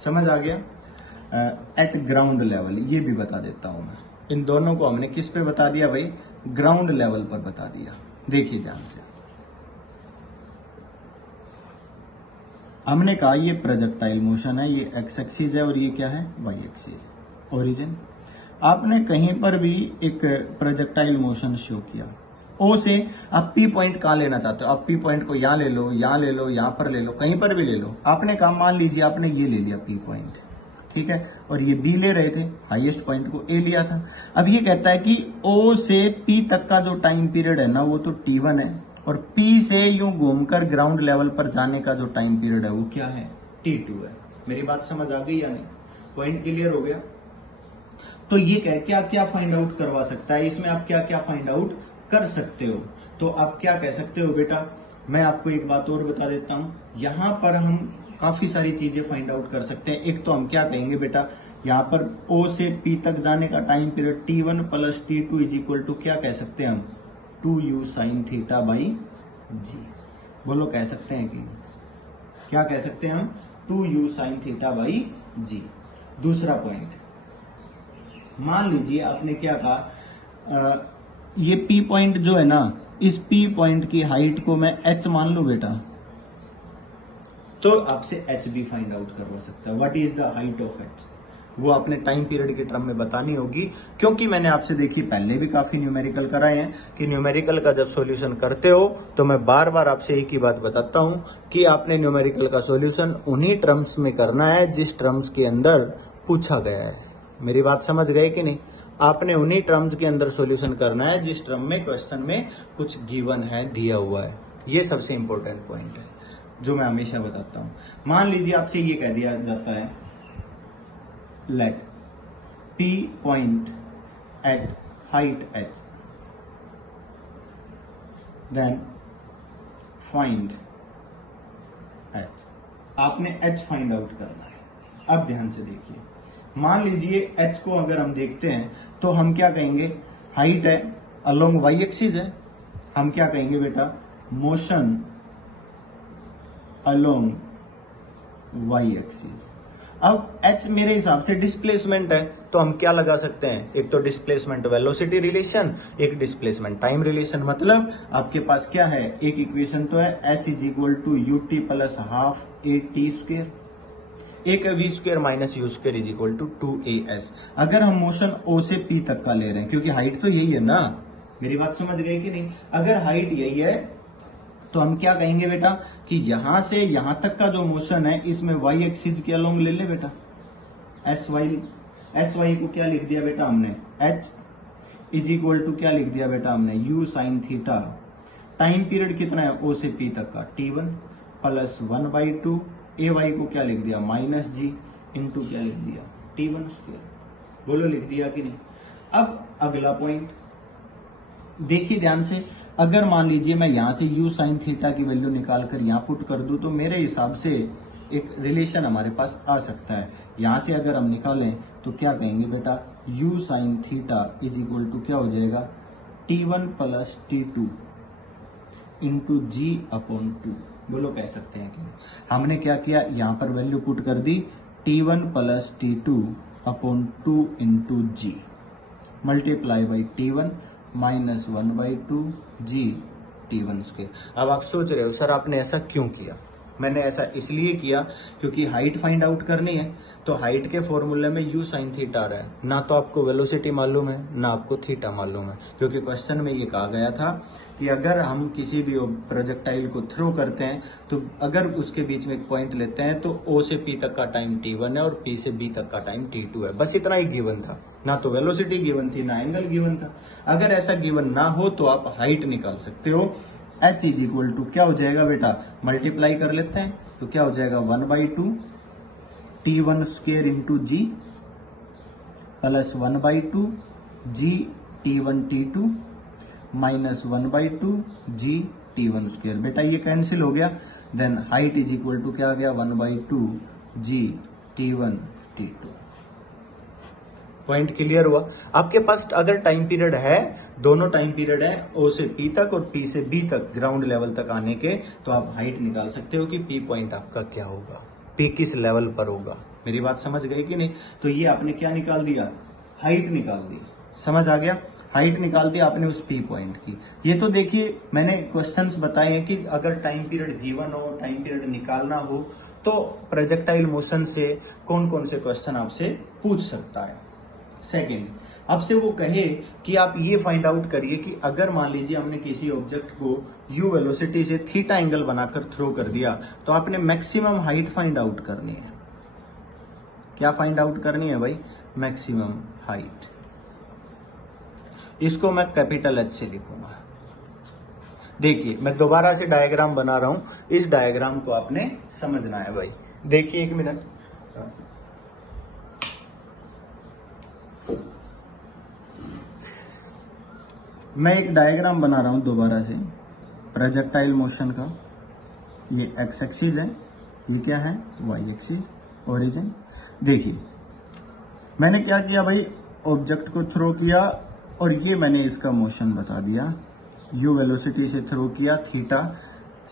समझ आ गया। एट ग्राउंड लेवल ये भी बता देता हूं मैं, इन दोनों को हमने किस पे बता दिया भाई ग्राउंड लेवल पर बता दिया। देखिए ध्यान से, हमने कहा ये प्रोजेक्टाइल मोशन है, ये एक्स एक्सिस है और ये क्या है वाई एक्सिस ओरिजिन। आपने कहीं पर भी एक प्रोजेक्टाइल मोशन शो किया, ओ से आप पी पॉइंट कहां लेना चाहते हो, आप पी पॉइंट को यहां ले लो, यहां ले लो, यहां पर ले लो, कहीं पर भी ले लो। आपने कहा मान लीजिए आपने ये ले लिया पी पॉइंट, ठीक है, और ये बी ले रहे थे, हाईएस्ट पॉइंट को ए लिया था। अब ये कहता है कि ओ से पी तक का जो टाइम पीरियड है ना वो तो T1 है, और पी से यूं घूमकर ग्राउंड लेवल पर जाने का जो टाइम पीरियड है वो क्या है T2 है। मेरी बात समझ आ गई या नहीं, पॉइंट क्लियर हो गया। तो ये क्या क्या फाइंड आउट करवा सकता है, इसमें आप क्या क्या फाइंड आउट कर सकते हो। तो आप क्या कह सकते हो बेटा, मैं आपको एक बात और बता देता हूं, यहां पर हम काफी सारी चीजें फाइंड आउट कर सकते हैं। एक तो हम क्या कहेंगे बेटा, यहां पर O से P तक जाने का time period T1 plus T2 is equal to क्या कह सकते हैं हम 2u साइन थीटा बाई जी। बोलो कह सकते हैं कि क्या कह सकते हैं हम 2u साइन थीटा बाई जी। दूसरा पॉइंट, मान लीजिए आपने क्या कहा, ये P पॉइंट जो है ना, इस P पॉइंट की हाइट को मैं h मान लूं बेटा, तो आपसे h भी फाइंड आउट करवा सकता है। What is the height of h, वो आपने टाइम पीरियड के टर्म में बतानी होगी, क्योंकि मैंने आपसे देखी पहले भी काफी न्यूमेरिकल कराए हैं कि न्यूमेरिकल का जब सॉल्यूशन करते हो तो मैं बार बार आपसे एक ही बात बताता हूं कि आपने न्यूमेरिकल का सॉल्यूशन उन्हीं टर्म्स में करना है जिस टर्म्स के अंदर पूछा गया है। मेरी बात समझ गए कि नहीं, आपने उन्हीं टर्म्स के अंदर सॉल्यूशन करना है जिस टर्म में क्वेश्चन में कुछ गिवन है, दिया हुआ है। ये सबसे इंपॉर्टेंट पॉइंट है जो मैं हमेशा बताता हूं। मान लीजिए आपसे ये कह दिया जाता है let P point at height h, then find h। आपने h फाइंड आउट करना है। अब ध्यान से देखिए, मान लीजिए h को अगर हम देखते हैं तो हम क्या कहेंगे, हाइट है अलोंग y एक्सिस है, हम क्या कहेंगे बेटा मोशन अलोंग y एक्सिस। अब h मेरे हिसाब से डिस्प्लेसमेंट है, तो हम क्या लगा सकते हैं, एक तो डिस्प्लेसमेंट वेलोसिटी रिलेशन, एक डिस्प्लेसमेंट टाइम रिलेशन। मतलब आपके पास क्या है, एक इक्वेशन तो है s is equal to u t plus half a t square, एक v square minus u square is equal to 2as। अगर हम मोशन o से p तक का ले रहे हैं, क्योंकि हाइट तो यही है ना, मेरी बात समझ गए कि नहीं। अगर हाइट यही है तो हम क्या कहेंगे बेटा कि यहां से यहां तक का जो मोशन है इसमें y एक्सिस के अलोंग ले ले बेटा, एस वाई को क्या लिख दिया बेटा हमने, h इज इक्वल टू क्या लिख दिया बेटा हमने, u sine theta. Time period कितना है o से p तक का, t1 प्लस 1/2, ए वाई को क्या लिख दिया माइनस जी इंटू क्या लिख दिया t1 स्क्वायर। बोलो लिख दिया कि नहीं। अब अगला पॉइंट देखिए ध्यान से, अगर मान लीजिए मैं यहां से u साइन थीटा की वैल्यू निकाल कर यहां पुट कर दूं तो मेरे हिसाब से एक रिलेशन हमारे पास आ सकता है। यहां से अगर हम निकालें तो क्या कहेंगे बेटा, u sine theta is equal to क्या हो जाएगा, t1 प्लस t2 इंटू जी अपॉन 2। बोलो कह सकते हैं कि हमने क्या किया, यहां पर वैल्यू पुट कर दी t1 plus t2 upon 2 into g multiply by t1 minus 1/2 g t1 square. अब आप सोच रहे हो सर आपने ऐसा क्यों किया, मैंने ऐसा इसलिए किया क्योंकि हाइट फाइंड आउट करनी है, तो हाइट के फॉर्मूले में u साइन थीटा आ रहा है, ना तो आपको वेलोसिटी मालूम है ना आपको थीटा मालूम है, क्योंकि क्वेश्चन में ये कहा गया था कि अगर हम किसी भी प्रोजेक्टाइल को थ्रो करते हैं तो अगर उसके बीच में एक पॉइंट लेते हैं तो o से p तक का टाइम t1 है और p से b तक का टाइम t2 है, बस इतना ही गिवन था, ना तो वेलोसिटी गिवन थी ना एंगल गिवन था। अगर ऐसा गिवन ना हो तो आप हाइट निकाल सकते हो, h इज इक्वल टू क्या हो जाएगा बेटा, मल्टीप्लाई कर लेते हैं तो क्या हो जाएगा 1/2 t1 square into g plus 1/2 g t1 t2 minus 1/2 g t1 square. बेटा ये कैंसिल हो गया, then height is equal to क्या आ गया 1/2 g t1 t2। Point clear हुआ। आपके पास अगर टाइम पीरियड है, दोनों टाइम पीरियड है ओ से पी तक और पी से बी तक ग्राउंड लेवल तक आने के, तो आप हाइट निकाल सकते हो कि पी पॉइंट आपका क्या होगा, पी किस लेवल पर होगा। मेरी बात समझ गई कि नहीं। तो ये आपने क्या निकाल दिया, हाइट निकाल दी, समझ आ गया, हाइट निकाल दी आपने उस पी पॉइंट की। ये तो देखिए मैंने क्वेश्चंस बताए हैं कि अगर टाइम पीरियड गिवन हो, टाइम पीरियड निकालना हो तो प्रोजेक्टाइल मोशन से कौन कौन से क्वेश्चन आपसे पूछ सकता है। सेकेंड, आपसे वो कहे कि आप ये फाइंड आउट करिए कि अगर मान लीजिए हमने किसी ऑब्जेक्ट को u वेलोसिटी से थीटा एंगल बनाकर थ्रो कर दिया तो आपने मैक्सिमम हाइट फाइंड आउट करनी है। क्या फाइंड आउट करनी है भाई, मैक्सिमम हाइट। इसको मैं कैपिटल H से लिखूंगा। देखिए मैं दोबारा से डायग्राम बना रहा हूं, इस डायग्राम को आपने समझना है भाई। देखिए एक मिनट, मैं एक डायग्राम बना रहा हूं दोबारा से प्रोजेक्टाइल मोशन का। ये एक्स एक्सिस है, ये क्या है वाई एक्सिस, ओरिजिन। देखिए मैंने क्या किया भाई, ऑब्जेक्ट को थ्रो किया और ये मैंने इसका मोशन बता दिया, यू वेलोसिटी से थ्रो किया थीटा।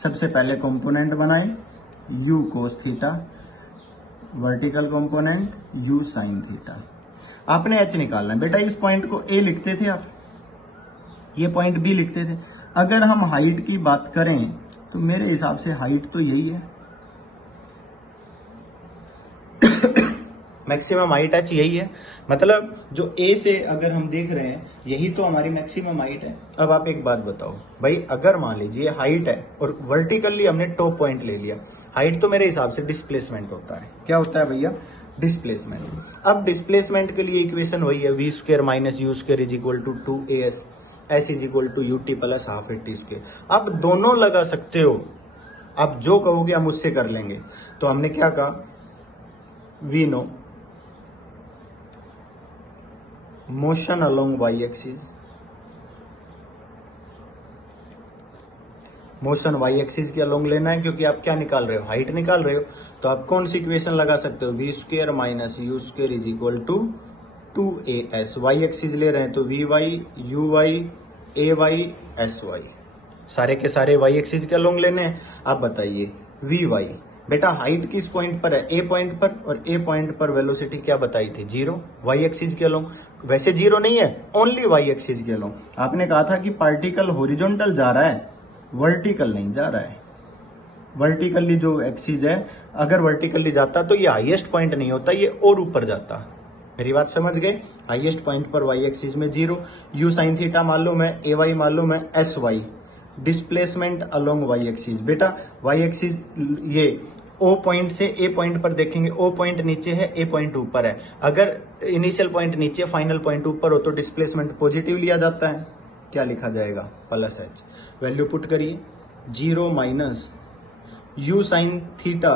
सबसे पहले कंपोनेंट बनाए you cos theta, vertical component you sine theta. आपने एच निकालना है बेटा। इस पॉइंट को ए लिखते थे आप, ये पॉइंट बी लिखते थे। अगर हम हाइट की बात करें तो मेरे हिसाब से हाइट तो यही है, मैक्सिमम हाइट एच यही है। मतलब जो ए से अगर हम देख रहे हैं यही तो हमारी मैक्सिमम हाइट है। अब आप एक बात बताओ भाई, अगर मान लीजिए हाइट है और वर्टिकली हमने टॉप पॉइंट ले लिया, हाइट तो मेरे हिसाब से डिस्प्लेसमेंट होता है। क्या होता है भैया, डिस्प्लेसमेंट। अब डिस्प्लेसमेंट के लिए इक्वेशन वही है, v square minus u square is equal to 2as, s is equal to u t plus half a t square. आप दोनों लगा सकते हो, आप जो कहोगे हम उससे कर लेंगे। तो हमने क्या कहा, we know motion along y axis, motion y axis के अलोंग लेना है, क्योंकि आप क्या निकाल रहे हो, हाइट निकाल रहे हो। तो आप कौन सी इक्वेशन लगा सकते हो, v square minus u square is equal to 2as। Y axis ले रहे हैं तो v y u y a y s y, सारे के सारे वाई एक्सिस के अलोंग लेने हैं। आप बताइए वी वाई, बेटा हाइट किस पॉइंट पर है, ए पॉइंट पर, और ए पॉइंट पर वेलोसिटी क्या बताई थी, 0, वाई एक्सिस के अलोंग। वैसे 0 नहीं है, ओनली वाई एक्सिस के अलोंग। आपने कहा था कि पार्टिकल हॉरिजॉन्टल जा रहा है, वर्टिकल नहीं जा रहा है। वर्टिकली जो एक्सिस है, अगर वर्टिकली जाता तो ये हाईएस्ट पॉइंट नहीं होता, ये और ऊपर जाता। मेरी बात समझ गए। हाईएस्ट पॉइंट पर वाई एक्सिस में 0, यू साइन थीटा मालूम है, ए वाई मालूम है, s y displacement along y axis. बेटा वाई एक्सिस ये ओ पॉइंट से ए पॉइंट पर देखेंगे, ओ पॉइंट नीचे है, ए पॉइंट ऊपर है। अगर इनिशियल पॉइंट नीचे, फाइनल पॉइंट ऊपर हो तो डिस्प्लेसमेंट पॉजिटिव लिया जाता है। क्या लिखा जाएगा, प्लस एच। वैल्यू पुट करिए, 0 minus u sine theta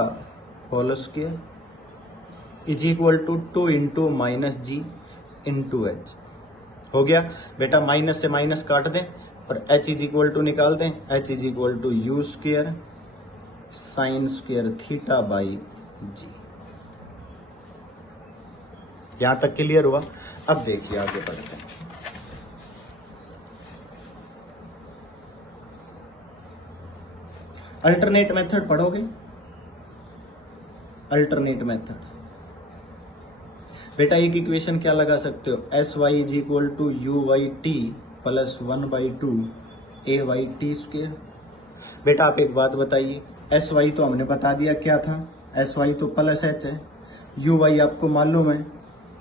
whole square is equal to 2 into minus g into h. हो गया बेटा, माइनस से माइनस काट दें और h इज इक्वल टू निकाल दें। h is equal to u square sine square theta by g. यहां तक क्लियर हुआ। अब देखिए आगे बढ़ते हैं। अल्टरनेट मेथड पढ़ोगे, अल्टरनेट मेथड। बेटा एक इक्वेशन क्या लगा सकते हो, S Y is equal to u y t plus 1/2 a y t square. बेटा आप एक बात बताइए, एस वाई तो हमने बता दिया क्या था, एस वाई तो प्लस एच है, यू वाई आपको मालूम है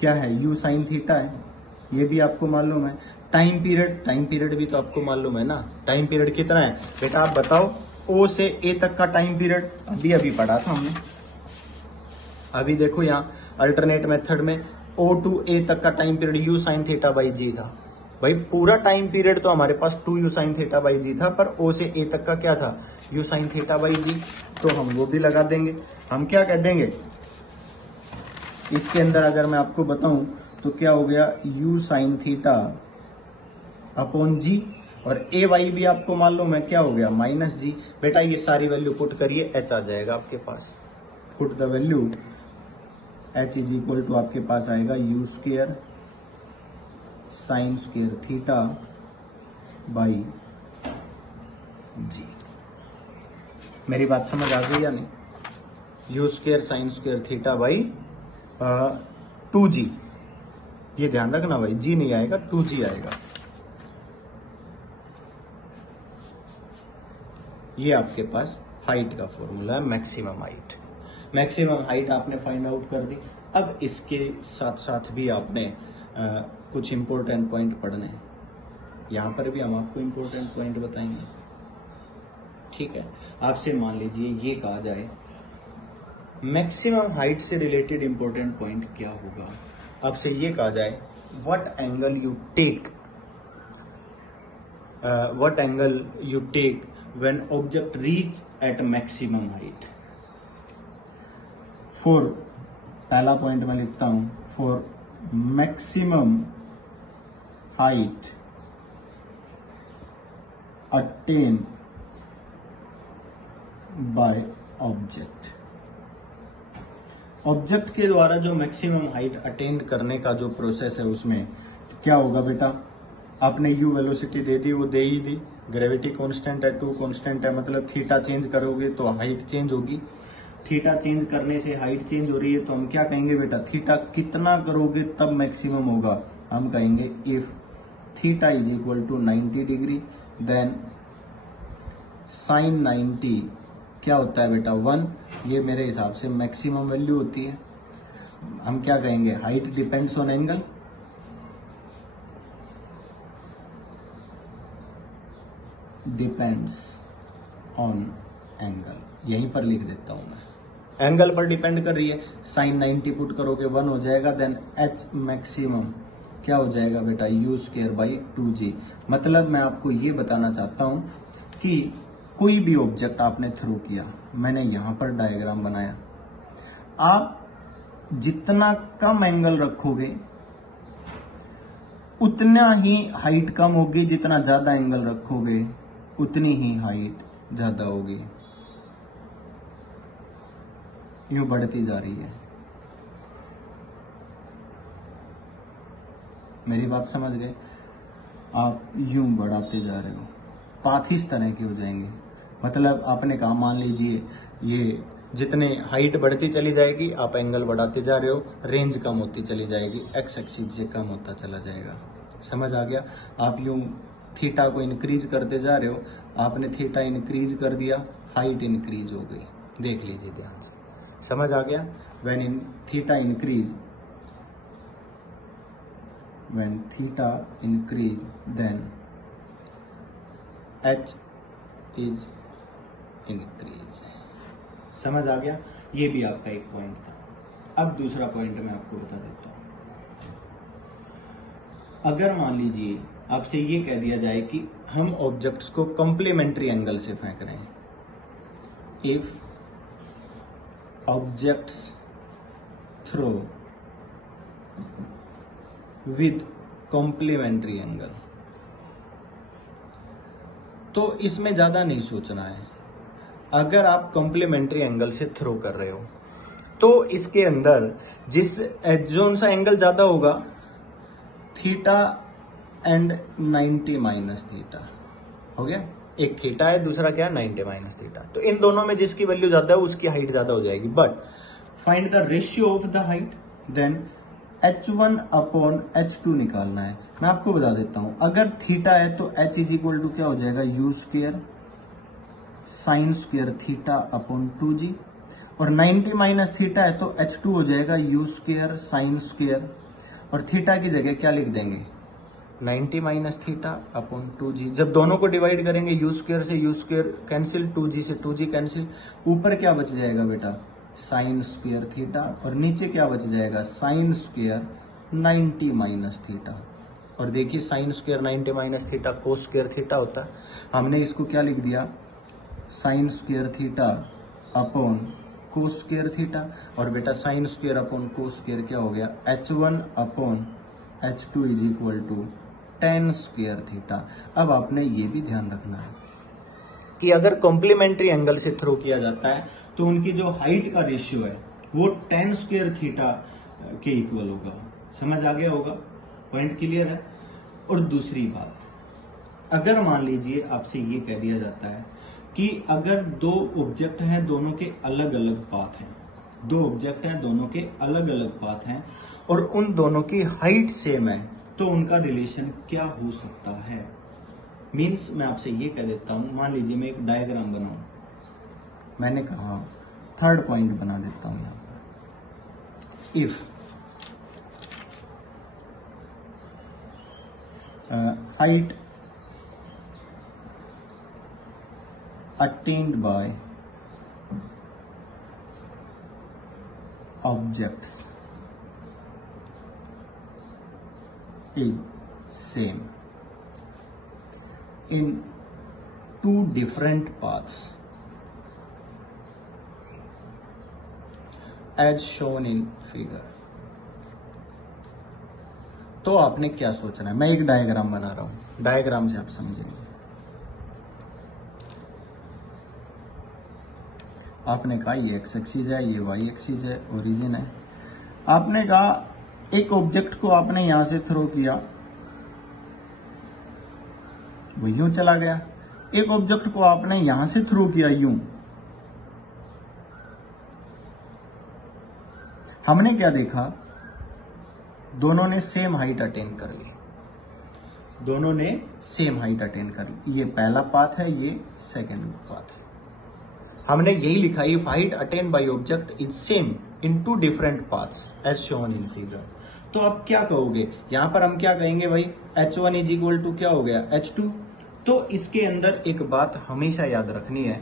क्या है, यू साइन थीटा है, ये भी आपको मालूम है। टाइम पीरियड भी तो आपको मालूम है ना, टाइम पीरियड कितना है। बेटा आप बताओ, ओ से ए तक का टाइम पीरियड अभी पढ़ा था हमने। अभी देखो यहाँ अल्टरनेट मेथड में ओ टू ए तक का time period u sine theta by g था। भाई पूरा टाइम पीरियड तो हमारे पास 2 u sine theta by g था, पर ओ से ए तक का क्या था, u sine theta by g. तो हम वो भी लगा देंगे। हम क्या कह देंगे, इसके अंदर अगर मैं आपको बताऊं तो क्या हो गया, यू साइन थीटा अपॉन जी, और ए वाई भी आपको मालूम है क्या हो गया, माइनस जी। बेटा ये सारी वैल्यू पुट करिए, एच आ जाएगा आपके पास। Put the value, H is equal to आपके पास आएगा u square sine square theta by g. मेरी बात समझ आ गई या नहीं, u square sine square theta by 2g। ये ध्यान रखना भाई, जी नहीं आएगा, 2g आएगा। ये आपके पास हाइट का फॉर्मूला है, मैक्सिमम हाइट। मैक्सिमम हाइट आपने फाइंड आउट कर दी। अब इसके साथ साथ भी आपने कुछ इंपॉर्टेंट पॉइंट पढ़ने हैं। यहां पर भी हम आपको इंपॉर्टेंट पॉइंट बताएंगे, ठीक है। आपसे मान लीजिए ये कहा जाए मैक्सिमम हाइट से रिलेटेड इंपॉर्टेंट पॉइंट क्या होगा। आपसे ये कहा जाए what angle you take when object reach at maximum height. For, पहला पॉइंट मैं लिखता हूं, for maximum height attain by object. Object के द्वारा जो मैक्सिमम हाइट अटेंड करने का जो प्रोसेस है, उसमें क्या होगा बेटा, आपने यू वेलोसिटी दे दी, वो दे ही दी, ग्रेविटी कांस्टेंट है, 2 कांस्टेंट है, मतलब थीटा चेंज करोगे तो हाइट चेंज होगी। थीटा चेंज करने से हाइट चेंज हो रही है, तो हम क्या कहेंगे बेटा, थीटा कितना करोगे तब मैक्सिमम होगा। हम कहेंगे if theta is equal to 90 degree then sine 90 क्या होता है बेटा, 1। ये मेरे हिसाब से मैक्सिमम वैल्यू होती है। हम क्या कहेंगे, height depends on angle, depends on angle, यहीं पर लिख देता हूं मैं, एंगल पर डिपेंड कर रही है। साइन 90 पुट करोगे 1 हो जाएगा, देन एच मैक्सिमम क्या हो जाएगा बेटा, यू स्क्वायर बाई 2g। मतलब मैं आपको ये बताना चाहता हूं कि कोई भी ऑब्जेक्ट आपने थ्रो किया, मैंने यहां पर डायग्राम बनाया, आप जितना कम एंगल रखोगे उतना ही हाइट कम होगी, जितना ज्यादा एंगल रखोगे उतनी ही हाइट ज्यादा होगी। यूं बढ़ती जा रही है। मेरी बात समझ गए, आप यूं बढ़ाते जा रहे हो, पाथ इस तरह के हो जाएंगे। मतलब आपने कहा, मान लीजिए ये जितने हाइट बढ़ती चली जाएगी आप एंगल बढ़ाते जा रहे हो, रेंज कम होती चली जाएगी, एक्स एक्सिस से कम होता चला जाएगा। समझ आ गया? आप यूं थीटा को इंक्रीज करते जा रहे हो, आपने थीटा इंक्रीज कर दिया, हाइट इंक्रीज हो गई। देख लीजिए ध्यान से, समझ आ गया? When in theta increase, when theta increase then h is increase. समझ आ गया? ये भी आपका एक पॉइंट था। अब दूसरा पॉइंट मैं आपको बता देता हूं। अगर मान लीजिए आपसे ये कह दिया जाए कि हम ऑब्जेक्ट्स को कॉम्प्लीमेंट्री एंगल से फेंक रहे हैं, if objects throw with complementary angle, तो इसमें ज्यादा नहीं सोचना है। अगर आप कॉम्प्लीमेंट्री एंगल से थ्रो कर रहे हो तो इसके अंदर जिस जोन सा एंगल ज्यादा होगा, थीटा एंड 90 माइनस थीटा हो गया। एक थीटा है, दूसरा क्या है 90 माइनस थीटा। तो इन दोनों में जिसकी वैल्यू ज्यादा है उसकी हाइट ज्यादा हो जाएगी। But find the ratio of the height, then h1 upon h2 निकालना है। मैं आपको बता देता हूं, अगर थीटा है तो h इज इक्वल टू क्या हो जाएगा, you square sine square theta upon 2g, और 90 माइनस थीटा है तो h2 हो जाएगा यू स्क्वेयर साइन स्क्वेयर, और थीटा की जगह क्या लिख देंगे 90 माइनस थीटा अपॉन 2g। जब दोनों को डिवाइड करेंगे यू स्क्वेयर से यू स्क्वेयर कैंसिल, 2g से 2g कैंसिल, ऊपर क्या बच जाएगा बेटा साइन स्क्वेयर थीटा, और नीचे क्या बच जाएगा साइन स्क्वेयर 90 माइनस थीटा। और देखिए sine square 90 minus theta cos square theta होता है, हमने इसको क्या लिख दिया sine square theta upon cos square theta, और बेटा sine square upon cos square क्या हो गया h1 upon h2 is equal to tan square theta. अब आपने ये भी ध्यान रखना है कि अगर कॉम्प्लीमेंट्री एंगल से थ्रो किया जाता है तो उनकी जो हाइट का रेशियो है वो tan स्क्वेयर थीटा के इक्वल होगा। समझ आ गया होगा? पॉइंट क्लियर है? और दूसरी बात, अगर मान लीजिए आपसे ये कह दिया जाता है कि अगर दो ऑब्जेक्ट हैं, दोनों के अलग अलग पाथ हैं, दो ऑब्जेक्ट हैं दोनों के अलग अलग पाथ हैं, और उन दोनों की हाइट सेम है, तो उनका रिलेशन क्या हो सकता है। मीन्स मैं आपसे ये कह देता हूं, मान लीजिए मैं एक डायग्राम बनाऊं, मैंने कहा थर्ड पॉइंट बना देता हूं यहां पर, if height attained by objects is same in two different paths as shown in figure। तो आपने क्या सोचना है, मैं एक डायग्राम बना रहा हूं, डायग्राम से आप समझेंगे। आपने कहा ये एक्स एक्सिस है, ये वाई एक्सिस है, ओरिजिन है। आपने कहा एक ऑब्जेक्ट को आपने यहां से थ्रो किया, वो यूं चला गया। एक ऑब्जेक्ट को आपने यहां से थ्रो किया यूं। हमने क्या देखा, दोनों ने सेम हाइट अटेन कर ली, दोनों ने सेम हाइट अटेन कर ली। ये पहला पाथ है, ये सेकंड पाथ है। हमने यही लिखा, if height attain by object is same in two different paths as shown in figure. तो अब क्या कहोगे, यहां पर हम क्या कहेंगे भाई, h1 इज इक्वल टू क्या हो गया h2। तो इसके अंदर एक बात हमेशा याद रखनी है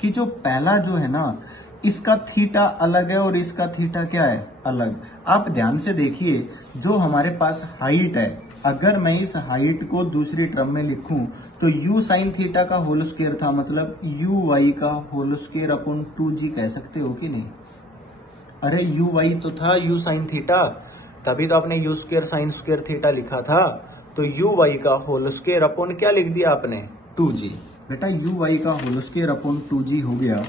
कि जो पहला जो है ना, इसका थीटा अलग है और इसका थीटा क्या है अलग। आप ध्यान से देखिए, जो हमारे पास हाइट है, अगर मैं इस हाइट को दूसरी टर्म में लिखूं तो u साइन थीटा का होल स्क्वायर था, मतलब u y का होल स्क्वायर अपॉन 2g कह सकते हो कि नहीं। अरे u y तो था u साइन थीटा, तभी तो आपने u square sine square theta लिखा था। तो u y का होल स्क्वायर अपॉन क्या लिख दिया आपने 2g। बेटा u y का होल स्क्वायर अपॉन 2g हो गया।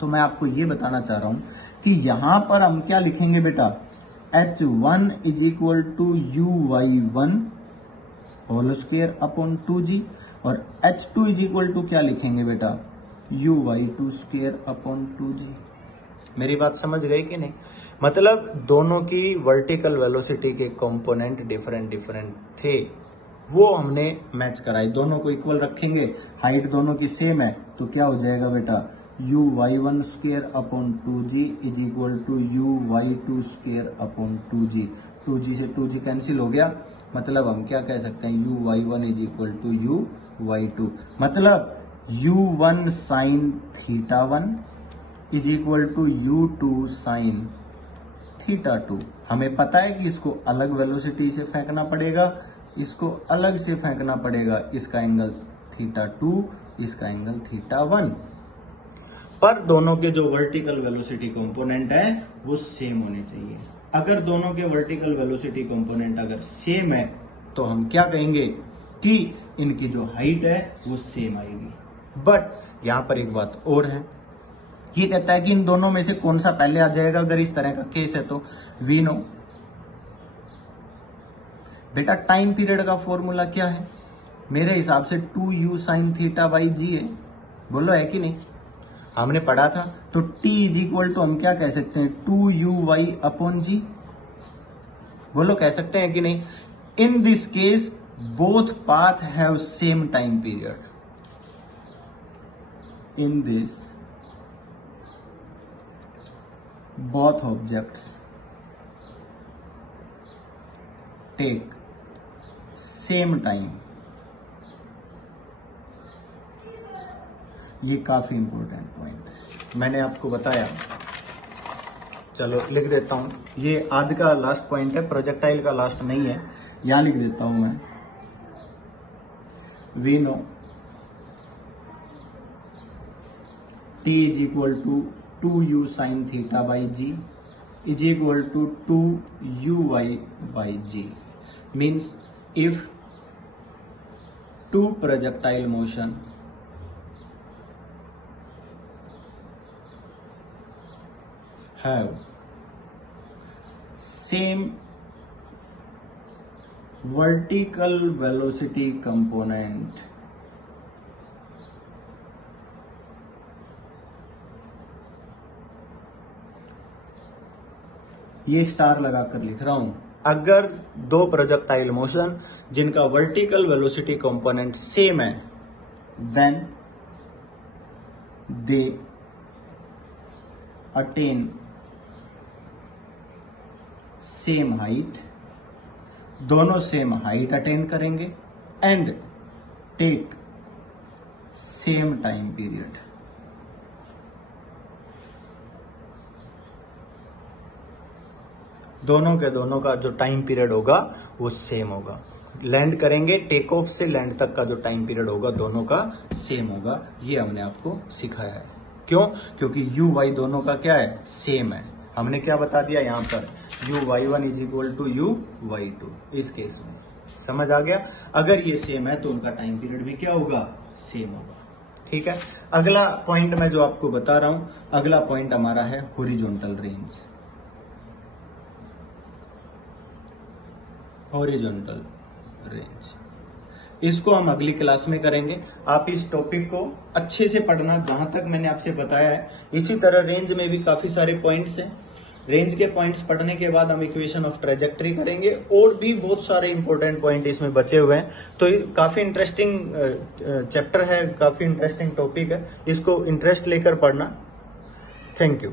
तो मैं आपको ये बताना चाह रहा हूं कि यहां पर हम क्या लिखेंगे बेटा, h1 is equal to uy1 whole square upon 2g, और h2 इज इक्वल टू क्या लिखेंगे बेटा u(y2) स्क्वायर अपॉन 2g। मेरी बात समझ गई कि नहीं? मतलब दोनों की वर्टिकल वेलोसिटी के कंपोनेंट डिफरेंट डिफरेंट थे, वो हमने मैच कराई, दोनों को इक्वल रखेंगे, हाइट दोनों की सेम है, तो क्या हो जाएगा बेटा, u(y1) square upon 2g is equal to u(y2) square upon 2g। 2g से 2g कैंसिल हो गया, मतलब हम क्या कह सकते हैं, u(y1) is equal to u(y2), मतलब u1 sine theta 1 is equal to u2 sine theta 2। हमें पता है कि इसको अलग वेलोसिटी से फेंकना पड़ेगा, इसको अलग से फेंकना पड़ेगा, इसका एंगल थीटा 2, इसका एंगल थीटा 1, पर दोनों के जो वर्टिकल वेलोसिटी कंपोनेंट है वो सेम होने चाहिए। अगर दोनों के वर्टिकल वेलोसिटी कंपोनेंट अगर सेम है तो हम क्या कहेंगे कि इनकी जो हाइट है वो सेम आएगी। बट यहां पर एक बात और है, ये कहता है कि इन दोनों में से कौन सा पहले आ जाएगा। अगर इस तरह का केस है तो वी नो बेटा टाइम पीरियड का फॉर्मूला क्या है, मेरे हिसाब से 2u साइन थीटा बाई जी है, बोलो है कि नहीं, हमने पढ़ा था। तो t इज इक्वल टू हम क्या कह सकते हैं, 2u(y) अपॉन जी, बोलो कह सकते हैं कि नहीं। In this case both path have same time period, in this both objects take same time। ये काफी इंपॉर्टेंट पॉइंट है, मैंने आपको बताया। चलो लिख देता हूं, ये आज का लास्ट पॉइंट है, प्रोजेक्टाइल का लास्ट नहीं है, यहां लिख देता हूं मैं। We know t is equal to 2u sin theta by g is equal to 2uy by g, means if two projectile motion have same vertical velocity component, ये स्टार लगाकर लिख रहा हूं, अगर दो प्रोजेक्टाइल मोशन जिनका वर्टिकल वेलोसिटी कंपोनेंट सेम है, then they attain same height, दोनों सेम हाइट अटेन करेंगे and take same time period. दोनों के दोनों का जो टाइम पीरियड होगा वो सेम होगा, लैंड करेंगे, टेक ऑफ से लैंड तक का जो टाइम पीरियड होगा दोनों का सेम होगा। ये हमने आपको सिखाया है, क्यों, क्योंकि u(y) दोनों का क्या है, सेम है। हमने क्या बता दिया यहां पर, u(y1) is equal to u(y2), इस केस में समझ आ गया। अगर ये सेम है तो उनका टाइम पीरियड भी क्या होगा, सेम होगा। ठीक है, अगला पॉइंट मैं जो आपको बता रहा हूं, अगला पॉइंट हमारा है हॉरिजॉन्टल रेंज। हॉरिजॉन्टल रेंज, इसको हम अगली क्लास में करेंगे। आप इस टॉपिक को अच्छे से पढ़ना, जहां तक मैंने आपसे बताया है। इसी तरह रेंज में भी काफी सारे पॉइंट्स हैं, रेंज के पॉइंट्स पढ़ने के बाद हम इक्वेशन ऑफ ट्रेजेक्टरी करेंगे, और भी बहुत सारे इंपॉर्टेंट पॉइंट इसमें बचे हुए हैं। तो काफी इंटरेस्टिंग चैप्टर है, काफी इंटरेस्टिंग टॉपिक है, इसको इंटरेस्ट लेकर पढ़ना। Thank you.